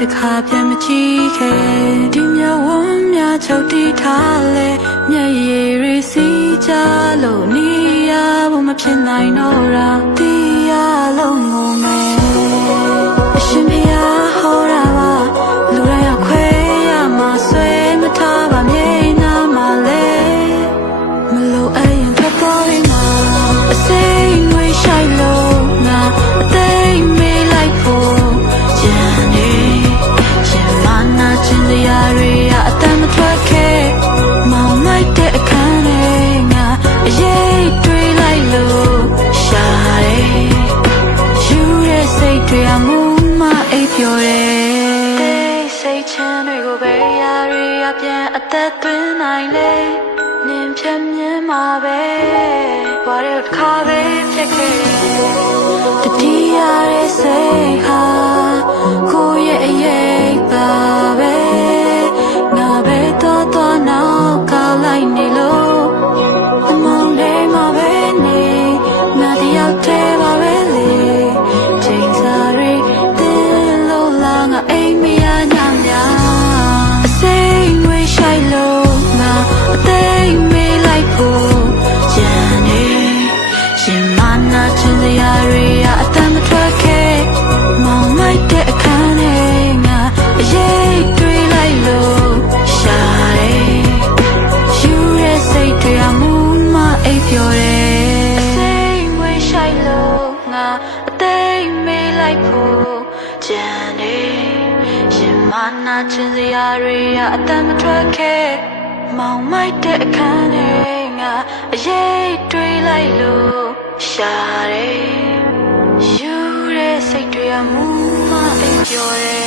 တခါပြန်မကြည့်ခဲ့ဒီမြဝန်းများချုပ်တီးထားလေမျက်ရည်တွေစီးကြလို့နေရဖို့မဖြစ်နိုင်တော့တာတီးရလုံးငုံမယ်အရှင်ဖျားဟောတာပါလူတိုင်းရောက်ခွဲရမှာဆွဲမထားပါမြေနာမှာလေမလို့အရင်ထွက်သွားပြီမှာအစိမ့်ငွေရှိုက်လို့ငါအသိမေးလိုက်ဖို့ကြံနေရှင်မနာချင်စရာတွေအတမ်းမထွက်ခဲ့မောင်လိုက်တဲ့အခန်းထဲငါအရေးတွေးလိုက်လို့ရှာတယ်ယူတဲ့စိတ်တွေအမှုမအိပ်ပျော်တယ်စိတ်ချမ်းတွေကိုပဲရာတွေပြန်အသက်သွင်းနိုင်လေနင်ဖြတ်မြင်မှာပဲဘာလို့တစ်ခါပဲဖြစ်ခဲ့တတိယရဲ့စိတ်ဟာကိုယ့်ရဲ့အရေးပါပဲငါပဲတော့နောက်ကောက်လိုက်နေလို့အမောင်လေးမှာပဲနေငါတယောက်တည်းပါပဲလေချိန်စားတွေတင်းလို့လာငါအိမ်မရညများအစိမ့်ငွေရှိုက်လို့ငါအသိမေးလိုက်ဖို့ကြံနေရှင်မနာချင်စရာတွေအတမ်းမထွက်ခဲ့မောင်လိုက်တဲ့အခန်းထဲငါအရေးတွေးလိုက်လို့ရှာတယ်ယူတဲ့စိတ်တွေအမှုမအိပ်ပျော်တယ်အစိမ့်ငွေရှိုက်လို့ငါအသိမေးလိုက်ဖို့ကြံနေရှင်မနာချင်စရာတွေအတမ်းမထွက်ခဲ့မောင်မိုက်တဲ့အခန်းထဲငါအရေးတွေးလိုက်လို့ရှာတယ်ယူတဲ့စိတ်တွေအမှုမအိပ်ပျော်တယ်